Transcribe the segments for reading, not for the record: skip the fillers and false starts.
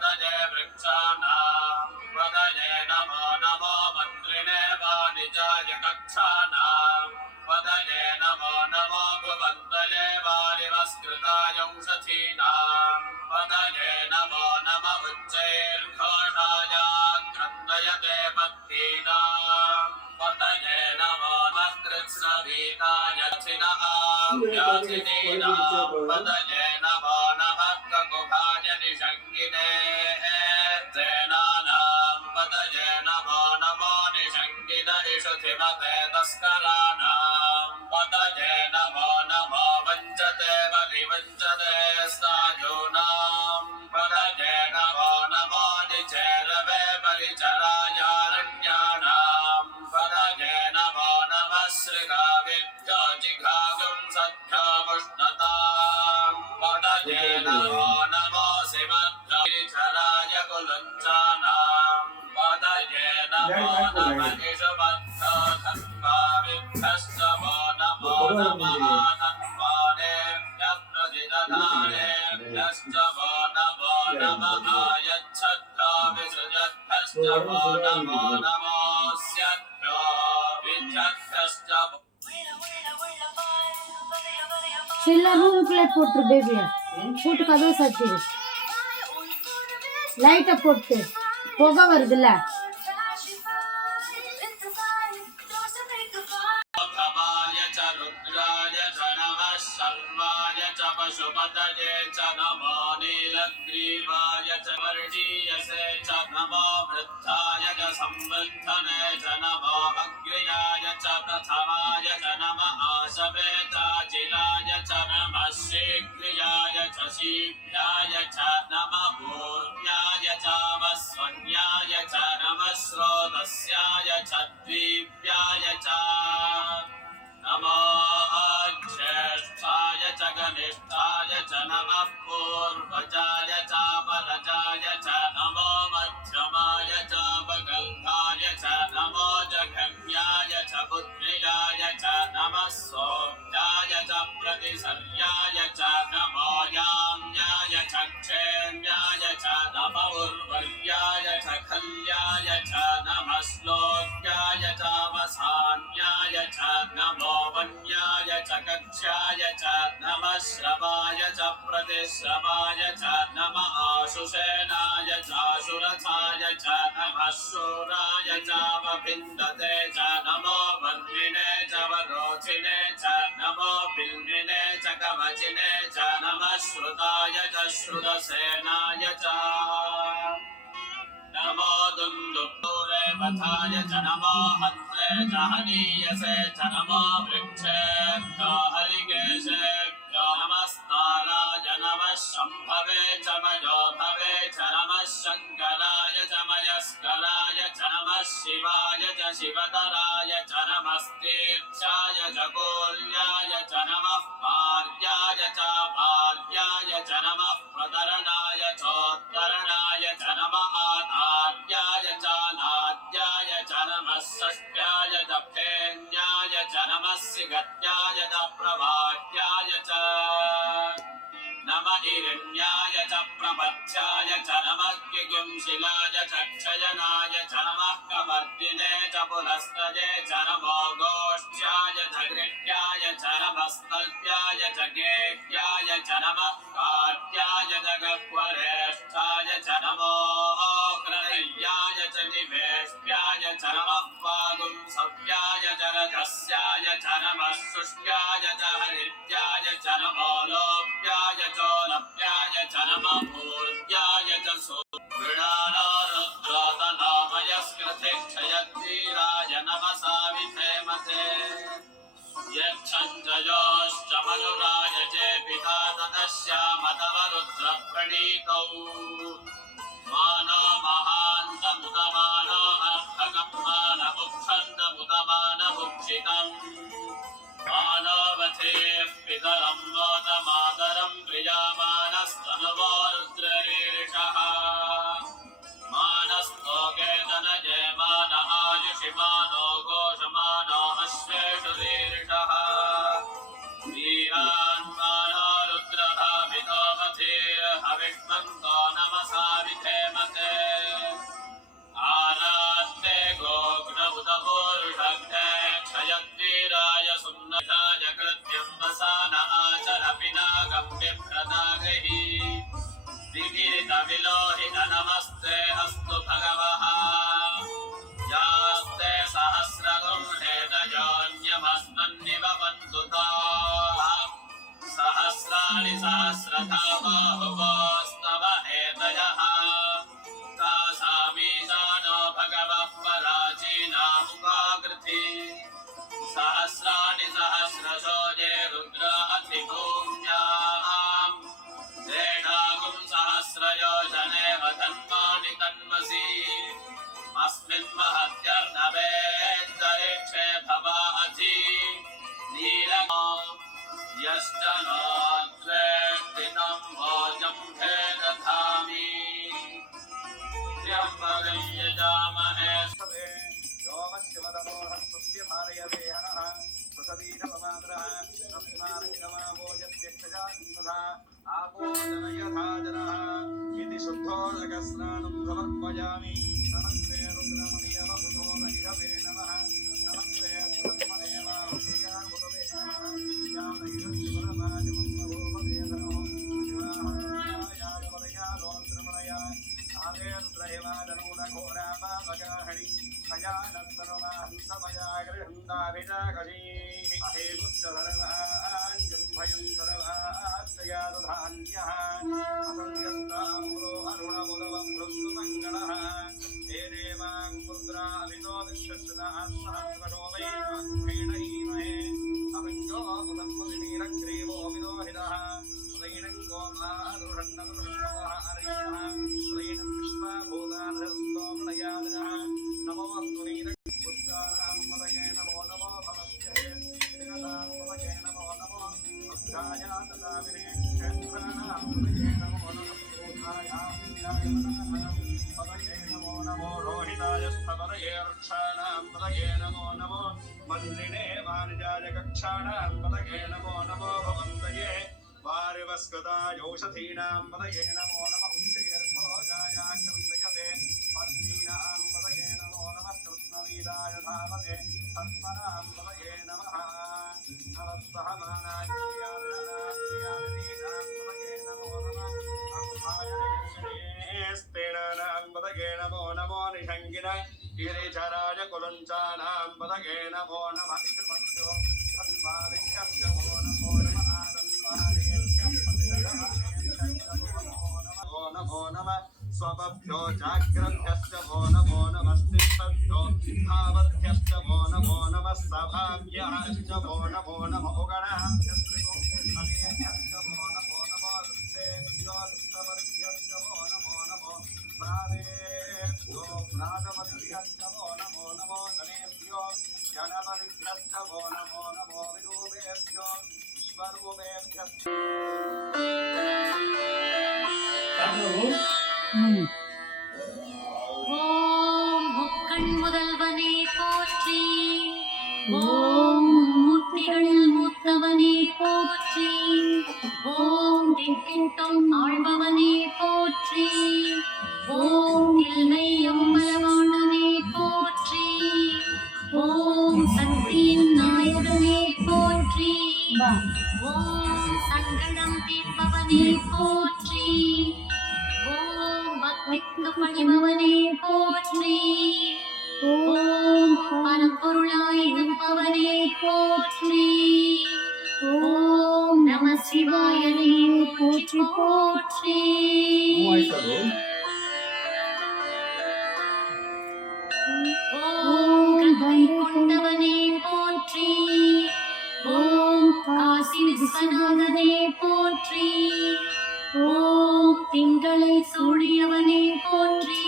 पतये वृक्षाणां पतये नमो नमो मन्त्रिणे वाणिजाय कक्षाणां पतये नमो नमो भुवन्तये वारिवस्कृताय औषधीनां पतये नमो नम उच्चैर्घोषाय क्रन्दयते भक्तीनां पतये नमो नमः कृत्स्नवीताय व्याधिनीनां पतये नमो नमः ककुभाय निषङ्गिने तेनानां पतये नमो नमो निषङ्गिन इषुधिमते तस्कराणां पतये नमो नमो वञ्चते बलिवञ्चते सायूनां पतये नमो नमो निचेरवे परिचरायारण्याणां पतये नमो नमः श्रीगाविभ्यो जिघागुं सद्भ्यो मुष्णतां पतये नमो नमो शिवद्भ्यरिचराय कुलञ्चानां पतये नमो नमः इषुमद्भ्यो धन्वाविभ्यश्च वो नमो नमः धन्वानेभ्यः प्रतिदधानेभ्यश्च वो नमो नमः आयच्छद्भ्यो विसृजद्भ्यश्च वो नमो नमोऽस्यद्भ्यो विद्यद्भ्यश्च ஷில்ல ரூமுக்குள்ளே போட்டுரு பேபியை போட்டு கதவை சாத்திடு லைட்டை போட்டு புகை வருதுல்ல पशुपतये च नमो नीलग्रीवाय च वर्णीयसे च नमो वृद्धाय च संवर्धने च नमो अग्र्याय च प्रथमाय च नम आशवे चाचिलाय च नमः शीघ्रियाय च शीघ्राय च नम पूर्ण्याय च वस्वन्याय च नमः स्रोतस्याय च द्वीप्याय च नमो ज्येष्ठाय च कनिष्ठाय च नमः पूर्वजाय च परजाय च नमो मध्यमाय च अपगल्भाय च नमो जघन्याय च पुत्र्याय च नमः सौम्याय च प्रतिसर्याय च नमो याम्याय च क्षेम्याय च नम उर्वर्याय च खल्याय च नमः श्लोक्याय च वसान्याय च नमो वन्याय च कक्ष्याय च नमः श्रवाय च प्रतिश्रवाय च नम आशुषेणाय च आशुरथाय च नमः शूराय च वभिन्दते च नमो वह्निने च वरोचिने च नमो बिल्विने च कवचिने च नमः श्रुताय च श्रुतसेनाय च नमो दुन्दुभूरे वथाय च नमो हन्त्रे च हनीयसे च नमो वृक्षेभ्यो हरिकेशेभ्यो नमस्ताराय नमः शम्भवे च मयोभवे च नमः शङ्कराय च मयस्कराय च नमः शिवाय च शिवतराय च नमस्तीर्थ्याय च कोल्याय च नमः पार्याय च भार्याय च नमः प्रतरणाय चोत्तरणाय च नमः आधार्याय च नाद्याय च नमः षष्ट्याय च फेन्याय च नमः सिगत्याय च प्रवाह्याय च नम हिरण्याय च प्रपथ्याय च नमः किंशिलाय च क्षयनाय च नमः कवर्दिने च पुनस्तये च नमो गोष्ठ्याय च गृह्याय च नमः स्तल्प्याय च गेह्याय च नमः काट्याय च गह्वरेष्ठाय च नमो क्रय्याय च निवेश्याय च नमः वागुंसव्याय च रजस्याय च नमः शुष्याय च हरित्याय च नमो लोप्याय चोलप्याय च नमः पूर्याय च सुमृणानो रुद्रोतनामयस्कृते क्षयद्वीराय नमः साविधेमते यच्छञ्जयोश्च मनुराय चे पिता तदश्यामतवरुद्रप्रणीतौ मानो महान्तमुदमानो अर्भकं मानमुक्षन्तमुदमानमुक्षितम् मानवथेः पितरं मोदमातरं प्रियामानस्तनुवो रुद्ररीरिषः मानस्तोके धनजे मान आयुषि मानो घोषमानो अश्वेषु रीरिषः वीरान् मानो रुद्रः विदो मथीर्हविष्मन्तो नमसा विधे भूतपूरुषग्ने क्षयद्वीराय सुम्नजाय कृत्यं वसान आचर पिनाकं बिभ्रदागहि विगीतविलोहित नमस्ते अस्तु भगवः यास्ते सहस्रगुणेतयोऽन्यमस्मन्निवपन्तु ताः सहस्राणि सहस्रथा बाहुवोस्तव हेतयः तासामीशानो भगवः पराचीनामुपाकृति सहस्राणि सहस्रशो ये रुद्रा अधिभूम्याम् देढागुं सहस्रयोजने वधन्मानि तन्मसि अस्मिन् महत्यर्णवेन्दरिक्षे भवा अधि नीलमा यश्च नोद्वेष्टितं भोजं भेदधामि त्र्यम्बकं यजामहे शुद्धोदकस्नानं समर्पयामि नमस्ते रुद्रमणियवपुतोदगिरवे नमः नमस्ते ब्रह्मदेवाहुतियाहुतवे नमः यामयिरस्वरमाजमन्मभूमदेधनो शिवाहयायवदयालोत्रमणया आदेन्द्रहिमादनूनघोरापापगाहणि अजानस्तरवाहंसमया गृहन्दाभिजागजी अहेमुच्चधरवाञ्जं भयं धरवास्तयादधान्यः असंयस्ताम्रो अरुणमुदवं भृस्तुमङ्गलः हे देवां पुत्राभितो विश्वस्ताः सहस्रशो वैनाग्नेण हीमहे अभिञ्जो मुदन्मदिनीरग्रीवो विदोहितः उदैनं गोपादुषण्णदुषण्णवः हरिणः उदैनं विश्वाभूतानस्तोमलयादिनः नमोऽस्तु नीरपुत्राणां मदये नमो नमो भवस्य हेत्रीरतां मदये नमो नमो भक्ताय तदाविने क्षेत्राणां मदये नमो नमो भूतायां पदये नमो नमो रोहिताय स्थपदये वृक्षाणां पदये नमो नमो मन्त्रिणे वाणिजाय कक्षाणां पदये नमो नमो भवन्तये वारिवस्कृतायौषधीनां पदये नमो नमः श्रीर्भोजाय कृन्दयते पत्नीनां पदये नमो नमः कृष्णवीराय धावते तत्परां पदये नमः नमस्सहमानाय प्रियादिनां पदये नमो नमः अक्षाय स्तेनां पदये नमो नमो निषङ्गिन गिरिचराय कुलञ्चानां पदये नमो नमः इतिमध्यो धन्वादिक्यं नमो नमो नमः नमो नमः स्वपभ्यो जाग्रभ्यश्च वो नमो नमस्तिष्ठभ्यो धावभ्यश्च वो नमो नमः सभाभ्यश्च वो नमो नमो गणाभ्यश्च वो नमो नमो दुष्टेभ्यो दुष्टवर्भ्यश्च वो नमो नमो प्राणेभ्यो प्राणवद्भ्यश्च वो नमो नमो गणेभ्यो गणपतिभ्यश्च वो नमो नमो विरूपेभ्यो स्वरूपेभ्यश्च ஓம் முக்கண் முதல்வனே போற்றி ஓம் மூர்த்திகளில் மூத்தவனே போற்றி ஓம் திக்கெட்டும் ஆழ்பவனே போற்றி ஓம் தில்லையும் பலவானனே போற்றி ஓம் சக்தியின் நாயகனே போற்றி ஓம் சங்கடம் தீர்ப்பவனே போற்றி ஓம் பக்திக்கு பணிபவனே போற்றி ஓம் பரம்பொருளாய் இருப்பவனே போற்றி ஓம் நம சிவாயனே போற்றி போற்றி ஓம் கங்கை கொண்டவனே போற்றி ஓம் காசி விஸ்வநாதனே போற்றி ஓம் திங்களை சூழியவனே போற்றி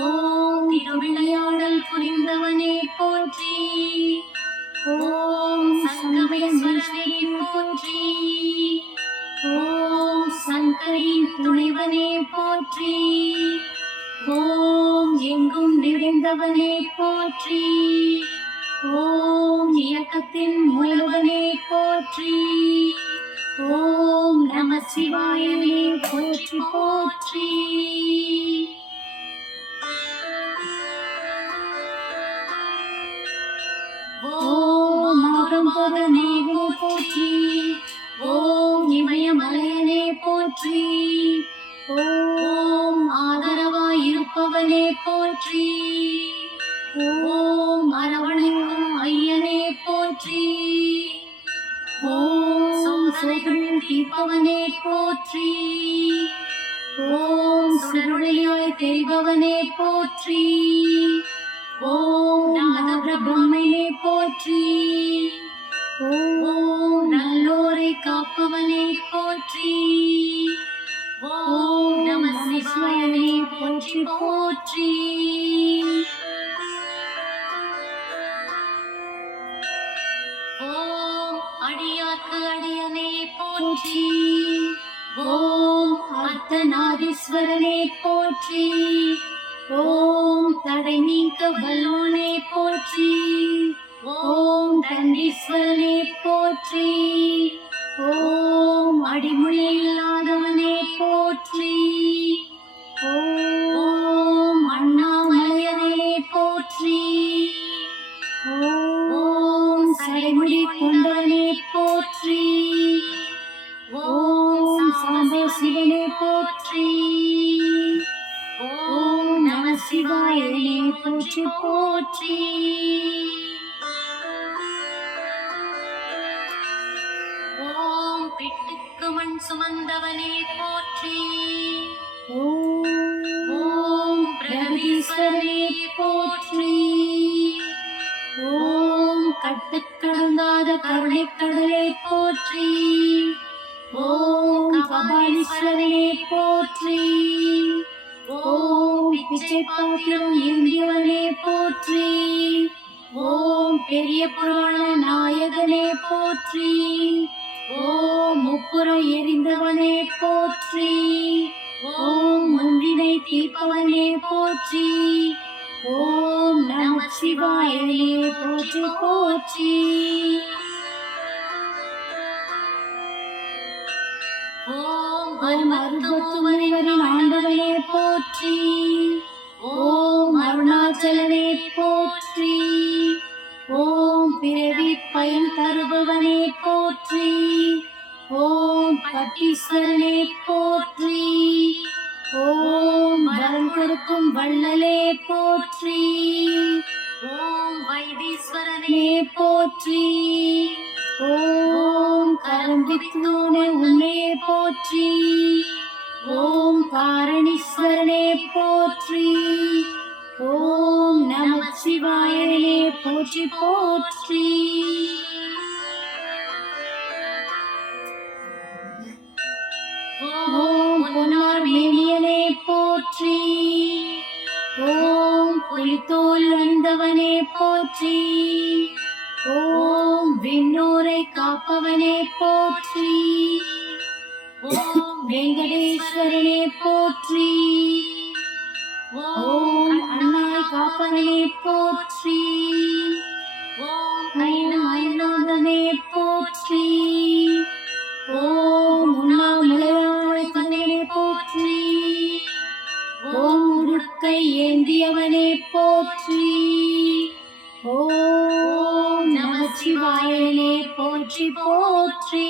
ஓம் திருவிளையாடல் புரிந்தவனே போற்றி ஓம் சங்கமேஸ்வரனே போற்றி ஓம் சங்கரின் துணைவனே போற்றி ஓம் எங்கும் நிறைந்தவனே போற்றி ஓம் இயக்கத்தின் மூலவனே போற்றி ஓம் நம சிவாயனே போற்றி போற்றி ஓம் ஆகம்பொருளே போற்றி. ஓம் இமயமலையனே போற்றி. ஓம் ஆதரவாய் இருப்பவனே போற்றி. ஓம் அரவணைக்கும் ஐயனே போற்றி. ஓம் சோதனையில் தீர்ப்பவனே போற்றி. ஓம் சுடரொளியாய் தெரிபவனே போற்றி. ஓம் நாகபிரம்மனே போற்றி. ஓம் நல்லோரை காப்பவனே போற்றி. ஓம் நம சிவாயனே போற்றி போற்றி. ஓம் அடியார்க்கு அடியனே போற்றி. ஓம் அர்த்தநாதீஸ்வரனே போற்றி. ஓம் தடை நீக்க வல்லோனே போற்றி. ஓம் தண்டீஸ்வரனே போற்றி. ஓம் அடிமொழி இல்லாதவனே போற்றி. ஓம் அண்ணாமலையனே போற்றி. ஓம் சடைமுடி கொண்டவனே போற்றி. ஓம் சாம்போ சிவனே போற்றி. ஓம் நம சிவாயனே போற்றி போற்றி. ஓம் பிட்டுக்கு மண் சுமந்தவனே போற்றி. ஓம் பிரகதீஸ்வரனே போற்றி. ஓம் கட்டுக்கடங்காத கருணைக்கடலே போற்றி. ஓம் கபாலீஸ்வரனே போற்றி. ஓம் பிச்சை பாத்திரம் ஏந்தியவனே போற்றி. ஓம் பெரிய புராண நாயகனே போற்றி. ஓம் முப்புறம் எரிந்தவனே போற்றி. ஓம் முன்வினை தீர்ப்பவனே போற்றி. ஓம் நம சிவாயனே போற்றி போற்றி. ஓம் அருபத்துவரின் ஆண்டவனே போற்றி. ஓம் அருணாச்சலனே போற்றி. ஓம் பிறவி பயன் தருபவனே போற்றி. ஓம் பட்டீஸ்வரனே போற்றி. ஓம் வரம் கொடுக்கும் வள்ளலே போற்றி. ஓம் வைத்தீஸ்வரனே போற்றி. ஓம் கரம்பித்தூணே உன்னையே போற்றி. ஓம் காரணீஸ்வரனே போற்றி. ஓம் நம சிவாயனே போற்றி போற்றி. ஓம் பொன்னார் மேனியனே போற்றி. ஓம் புலித்தோல் அணிந்தவனே போற்றி. ஓம் விண்ணோரை காப்பவனே போற்றி. ஓம் வெங்கடேஸ்வரனே போற்றி. ஓம் அண்ணாய் காப்பவனே போற்றி. ஓம் ஐநாதனே போற்றி. ஓம் உண்ணாமுலையாளே போற்றி. ஓம் உடுக்கை ஏந்தியவனே போற்றி. ஓம் நமச்சிவாயனே போற்றி போற்றி.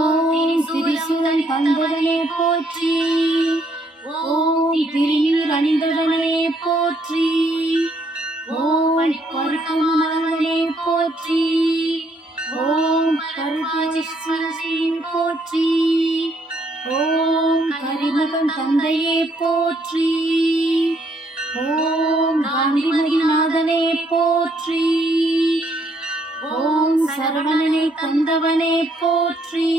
ஓம் திரிசூலம் தந்தவனே போற்றி. ஓம் திருநீர் அணிந்தவனே போற்றி. ஓம் பருக்கமனவனே போற்றி. ஓம் பருகேஸ்வரனே போற்றி. ஓம் கரிமுகன் தந்தையே போற்றி. ஓம் காந்திமதிநாதனே போற்றி. ஓம் சரவணனை தந்தவனே போற்றி.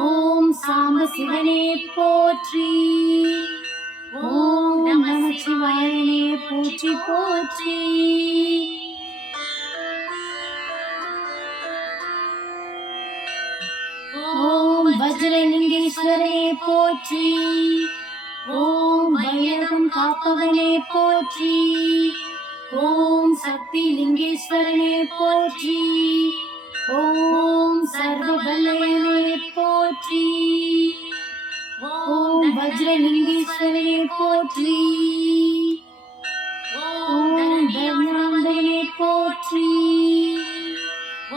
ஓம் சாம்ப சிவனே போற்றி. ஓம் நமச்சிவாயனே போற்றி போற்றி. ஓம் வஜ்ரலிங்கேஸ்வரனே போற்றி. ஓம் வையகம் காப்பவனே போற்றி. ஓம் சக்தி லிங்கேஸ்வரனே போற்றி. ஓம் சர்வ வல்லவனே போற்றி. ஓம் வஜ்ரலிங்கேஸ்வரனே போற்றி. ஓம் தர்மாந்தகனே போற்றி.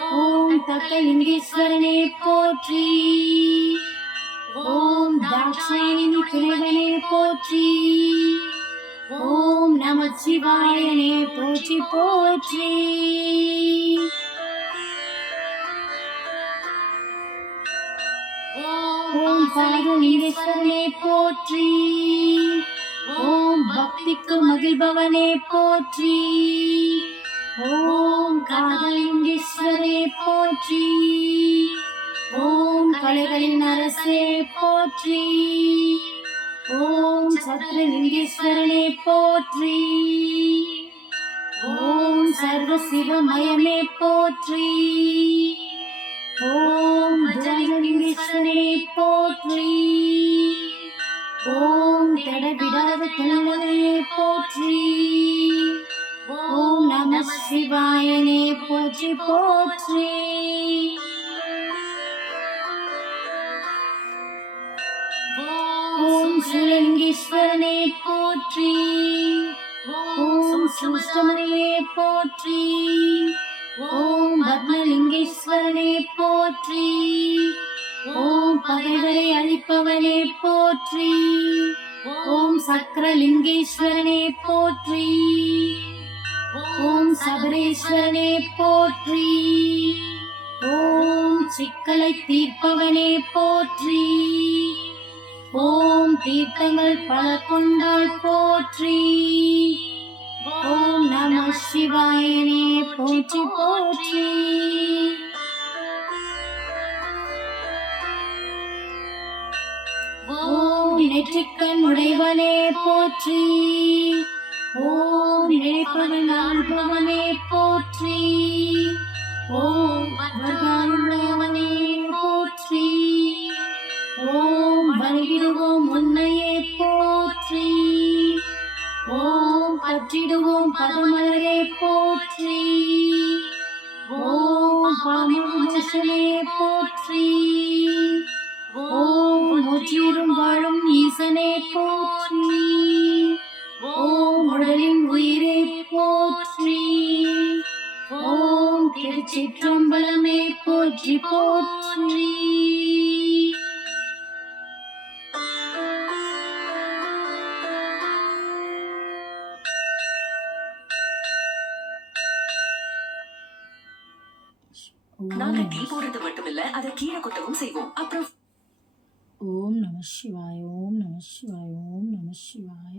ஓம் தக்கலிங்கேஸ்வரனே போற்றி. ஓம் தாட்சாயணி துணைவனே போற்றி. ஓம் நமச்சிவாயனே போற்றி போற்றி. ஓம் பாதலிங்கேஸ்வரனே போற்றி. ஓம் பக்திக்கு மகிழ்பவனே போற்றி. ஓம் காதலிங்கேஸ்வரே போற்றி. ஓம் கலைகளின் அரசே போற்றி. ஓம் சத்ரலிங்கேஸ்வரனே போற்றி. ஓம் சர்வ சிவமயமே போற்றி. ஓம் ஜலலிங்கேஸ்வரனே போற்றி. ஓம் தடவிடாத கல்வனே போற்றி. ஓம் நம சிவாயனே போற்றி போற்றி. ஓம் சிவலிங்கேஸ்வரனே போற்றி. ஓம் சுஷ்டமனே போற்றி. ஓம் பத்மலிங்கேஸ்வரனே போற்றி. ஓம் பகைவரை அழிப்பவனே போற்றி. ஓம் சக்கரலிங்கேஸ்வரனே போற்றி. ஓம் சபரேஸ்வரனே போற்றி. ஓம் சிக்கலை தீர்ப்பவனே போற்றி. ஓம் தீர்த்தங்கள் பல கொண்டாள் போற்றி. ஓம் நம சிவாயனே போற்றி போற்றி. ஓம் நெற்றிக்கண் உடையவனே போற்றி. ஓம் நினைப்பவன் ஆள்பவனே போற்றி. ஓம் வர்ணாளுள்ளவனே போற்றி. ஓம் வணங்கிடுவோம் உன்னையே போற்றி. ஓம் பற்றிடுவோம் பதமலரே போற்றி. ஓம் பாமோசனே போற்றி. ஓம் முற்றிலும் வாழும் ஈசனே போற்றி. ஓம் உடலின் உயிரே போற்றி. ஓம் திருச்சிற்றம்பலமே போற்றி போற்றி. நாங்க டீ போடுறது மட்டுமில்ல அதை கீழே கொட்டவும் செய்வோம். அப்புறம் ஓம் நம சிவாய. ஓம் நம சிவாய. ஓம் நம சிவாய.